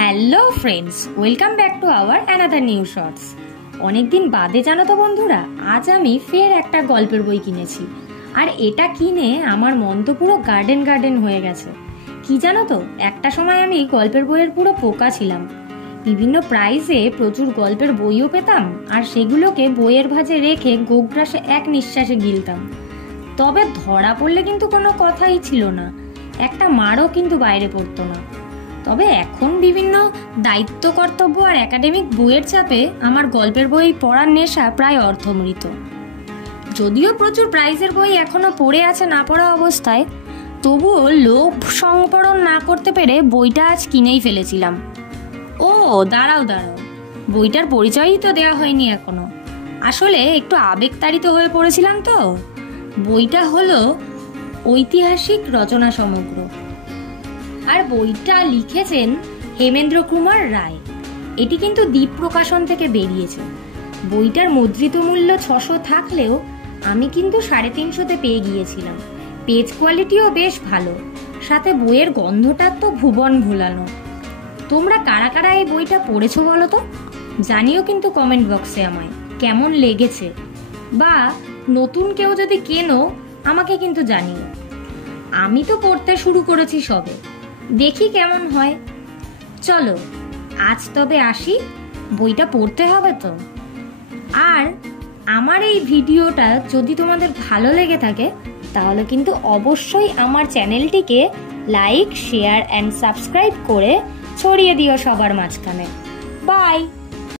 Hello friends, welcome back to our another new shorts. অনেকদিন বাদে জানো তো বন্ধুরা, আজ আমি ফের একটা গল্পের বই কিনেছি। আর এটা কিনে আমার মন তো পুরো গার্ডেন গার্ডেন হয়ে গেছে। কি জানো তো, একটা সময় আমি গল্পের বইয়ের পুরো পোকা ছিলাম। বিভিন্ন প্রাইজে প্রচুর গল্পের বইও পেতাম, আর সেগুলোকে বইয়ের ভাঁজে রেখে গোগ্রাসে এক নিঃশ্বাসে গিলতাম। তবে ধরা পড়লে কিন্তু কোনো কথাই ছিল না, একটা মারও কিন্তু বাইরে পড়তো না। তবে এখন বিভিন্ন দায়িত্ব কর্তব্য আর একাডেমিক বইয়ের চাপে আমার গল্পের বই পড়ার নেশা প্রায় অর্ধমৃত। যদিও প্রচুর প্রাইজের বই এখনো পড়ে আছে না পড়া অবস্থায়, তবুও লোভ সংবরণ না করতে পেরে বইটা আজ কিনেই ফেলেছিলাম। ও দাঁড়াও, বইটার পরিচয়ই তো দেওয়া হয়নি এখনো। আসলে একটু আবেগতাড়িত হয়ে পড়েছিলাম তো। বইটা হলো ঐতিহাসিক রচনা সমগ্র, আর বইটা লিখেছেন হেমেন্দ্র কুমার রায়। এটি কিন্তু দ্বীপ প্রকাশন থেকে বেরিয়েছে। বইটার মুদ্রিত মূল্য 600 থাকলেও আমি কিন্তু 350-তে পেয়ে গিয়েছিলাম। পেজ কোয়ালিটিও বেশ ভালো, সাথে বইয়ের গন্ধটা তো ভুবন ভোলানো। তোমরা কারা কারা এই বইটা পড়েছো বলো তো? জানিও কিন্তু কমেন্ট বক্সে আমায় কেমন লেগেছে, বা নতুন কেউ যদি কেনো আমাকে কিন্তু জানিও। আমি তো পড়তে শুরু করেছি সবে, দেখি কেমন হয়। চলো আজ তবে আসি, বইটা পড়তে হবে তো। আর আমার এই ভিডিওটা যদি তোমাদের ভালো লেগে থাকে, তাহলে কিন্তু অবশ্যই আমার চ্যানেলটিকে লাইক, শেয়ার অ্যান্ড সাবস্ক্রাইব করে ছড়িয়ে দিও সবার মাঝখানে। বাই।